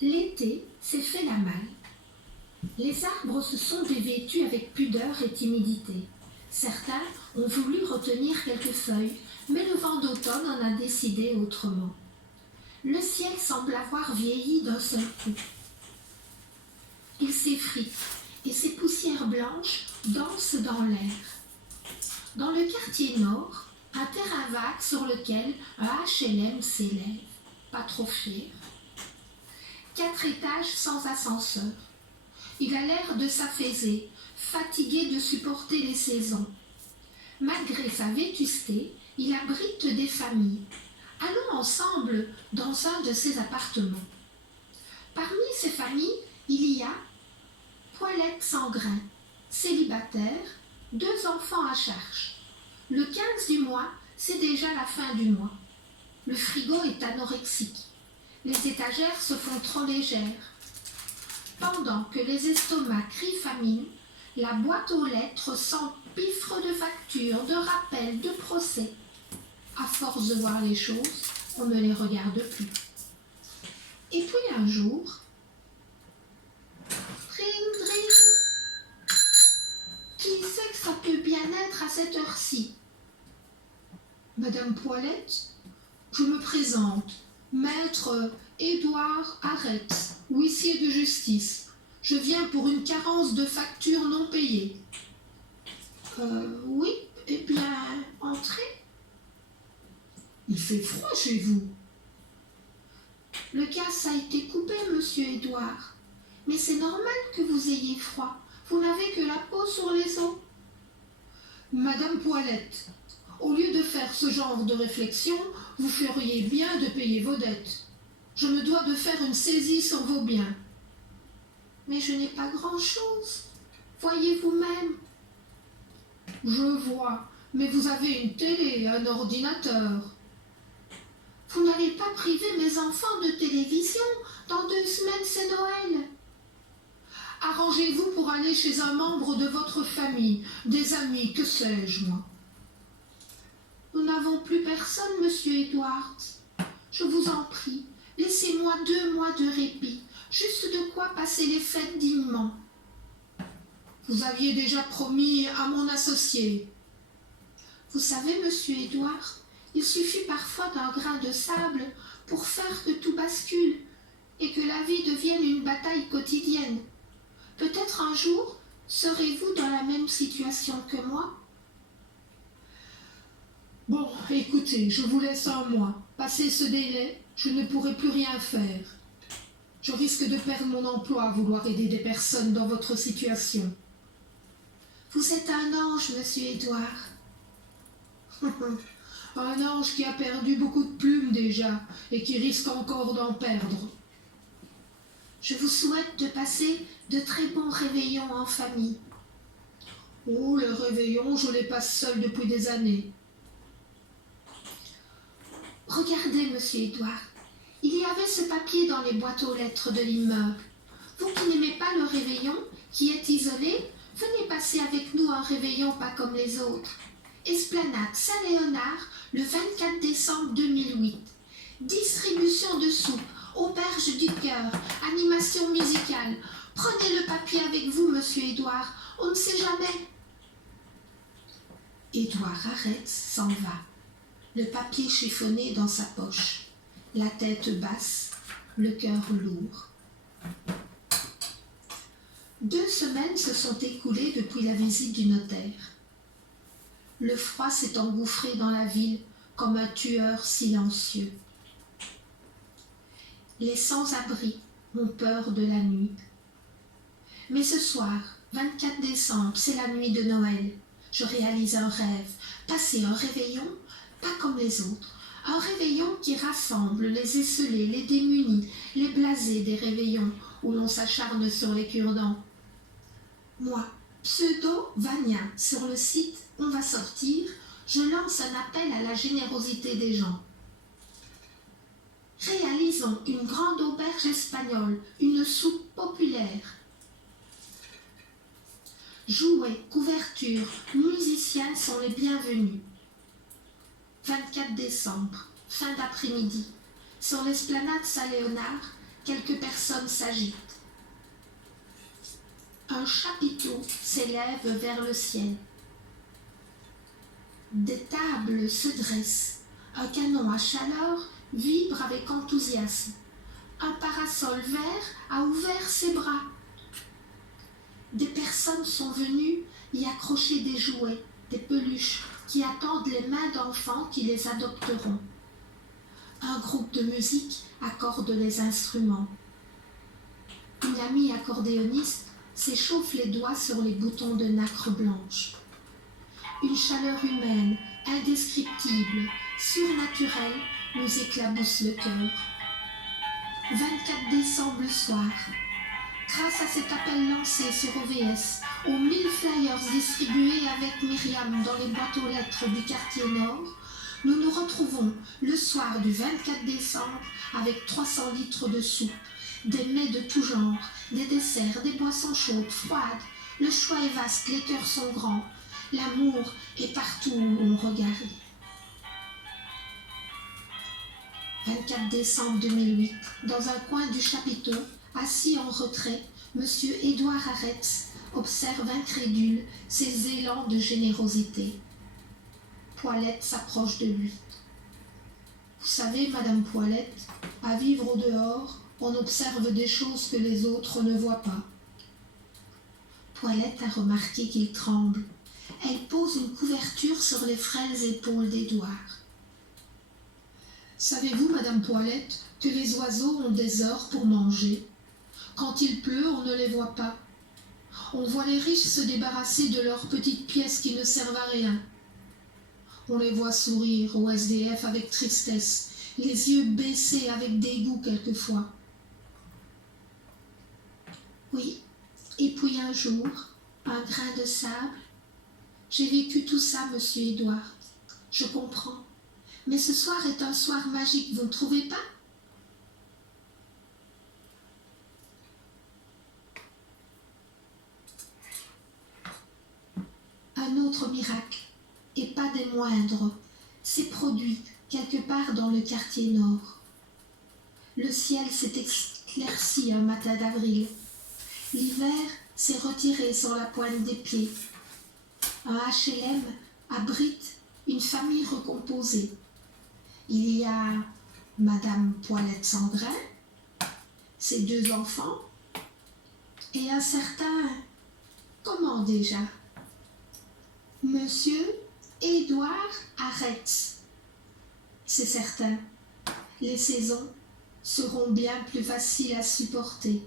L'été s'est fait la malle. Les arbres se sont dévêtus avec pudeur et timidité. Certains ont voulu retenir quelques feuilles, mais le vent d'automne en a décidé autrement. Le ciel semble avoir vieilli d'un seul coup. Il s'effrite et ses poussières blanches dansent dans l'air. Dans le quartier nord, un terrain vague sur lequel un HLM s'élève, pas trop fier. 4 étages sans ascenseur. Il a l'air de s'affaiser, fatigué de supporter les saisons. Malgré sa vétusté, il abrite des familles. Allons ensemble dans un de ses appartements. Parmi ces familles, il y a Poilette sans grain, célibataire, 2 enfants à charge. Le 15 du mois, c'est déjà la fin du mois. Le frigo est anorexique. Les étagères se font trop légères. Pendant que les estomacs crient famine, la boîte aux lettres s'empiffre de factures, de rappels, de procès. À force de voir les choses, on ne les regarde plus. Et puis un jour, dring, dring. Qui sait que ça peut bien être à cette heure-ci? Madame Poilette, je me présente, maître Édouard Arrête, huissier de justice. Je viens pour une carence de factures non payées. Oui, eh bien, entrez. Il fait froid chez vous. Le gaz a été coupé, monsieur Édouard. Mais c'est normal que vous ayez froid. Vous n'avez que la peau sur les os. Madame Poilette, au lieu de faire ce genre de réflexion, vous feriez bien de payer vos dettes. Je me dois de faire une saisie sur vos biens. Mais je n'ai pas grand-chose. Voyez vous-même. Je vois, mais vous avez une télé, un ordinateur. Vous n'allez pas priver mes enfants de télévision. Dans 2 semaines, c'est Noël. Arrangez-vous pour aller chez un membre de votre famille, des amis, que sais-je, moi. Nous n'avons plus personne, monsieur Edwards. Je vous en prie, laissez-moi 2 mois de répit, juste de quoi passer les fêtes dignement. Vous aviez déjà promis à mon associé. Vous savez, monsieur Edwards, il suffit parfois d'un grain de sable pour faire que tout bascule et que la vie devienne une bataille quotidienne. Peut-être un jour, serez-vous dans la même situation que moi? Bon, écoutez, je vous laisse un mois. Passé ce délai, je ne pourrai plus rien faire. Je risque de perdre mon emploi à vouloir aider des personnes dans votre situation. Vous êtes un ange, monsieur Édouard. Un ange qui a perdu beaucoup de plumes déjà et qui risque encore d'en perdre. Je vous souhaite de passer de très bons réveillons en famille. Oh, le réveillon, je les passe seul depuis des années. Regardez, monsieur Édouard, il y avait ce papier dans les boîtes aux lettres de l'immeuble. Vous qui n'aimez pas le réveillon, qui êtes isolé, venez passer avec nous un réveillon pas comme les autres. Esplanade Saint-Léonard, le 24 décembre 2008. Distribution de soupe, auberge du cœur, animation musicale. Prenez le papier avec vous, monsieur Édouard, on ne sait jamais. Édouard arrête, s'en va. Le papier chiffonné dans sa poche, la tête basse, le cœur lourd. 2 semaines se sont écoulées depuis la visite du notaire. Le froid s'est engouffré dans la ville comme un tueur silencieux. Les sans-abri ont peur de la nuit. Mais ce soir, 24 décembre, c'est la nuit de Noël. Je réalise un rêve, passer un réveillon, pas comme les autres. Un réveillon qui rassemble les esselés, les démunis, les blasés des réveillons où l'on s'acharne sur les cure-dents. Moi, pseudo-Vania, sur le site On va sortir, je lance un appel à la générosité des gens. Réalisons une grande auberge espagnole, une soupe populaire. Jouets, couvertures, musiciens sont les bienvenus. 24 décembre, fin d'après-midi, sur l'esplanade Saint-Léonard, Quelques personnes s'agitent. Un chapiteau s'élève vers le ciel. Des tables se dressent. Un canon à chaleur vibre avec enthousiasme. Un parasol vert a ouvert ses bras. Des personnes sont venues y accrocher des jouets, des peluches qui attendent les mains d'enfants qui les adopteront. Un groupe de musique accorde les instruments. Une amie accordéoniste s'échauffe les doigts sur les boutons de nacre blanche. Une chaleur humaine, indescriptible, surnaturelle, nous éclabousse le cœur. 24 décembre le soir. Grâce à cet appel lancé sur OVS, aux 1000 flyers distribués avec Myriam dans les boîtes aux lettres du quartier Nord, nous nous retrouvons le soir du 24 décembre avec 300 litres de soupe, des mets de tout genre, des desserts, des boissons chaudes, froides. Le choix est vaste, les cœurs sont grands. L'amour est partout où on regarde. 24 décembre 2008, dans un coin du chapiteau, assis en retrait, M. Édouard Aretz observe incrédule ses élans de générosité. Poilette s'approche de lui. Vous savez, Madame Poilette, à vivre au dehors, on observe des choses que les autres ne voient pas. Poilette a remarqué qu'il tremble. Elle pose une couverture sur les frêles épaules d'Édouard. Savez-vous, Madame Poilette, que les oiseaux ont des heures pour manger? Quand il pleut, on ne les voit pas. On voit les riches se débarrasser de leurs petites pièces qui ne servent à rien. On les voit sourire au SDF avec tristesse, les yeux baissés avec dégoût quelquefois. Oui, et puis un jour, un grain de sable. J'ai vécu tout ça, Monsieur Édouard. Je comprends. Mais ce soir est un soir magique, vous ne trouvez pas? Un autre miracle, et pas des moindres, s'est produit quelque part dans le quartier Nord. Le ciel s'est éclairci un matin d'avril. L'hiver s'est retiré sur la pointe des pieds. Un HLM abrite une famille recomposée. Il y a Madame Poilette-Sandrin, ses 2 enfants, et un certain, comment déjà, Monsieur Édouard Aretz. C'est certain, les saisons seront bien plus faciles à supporter.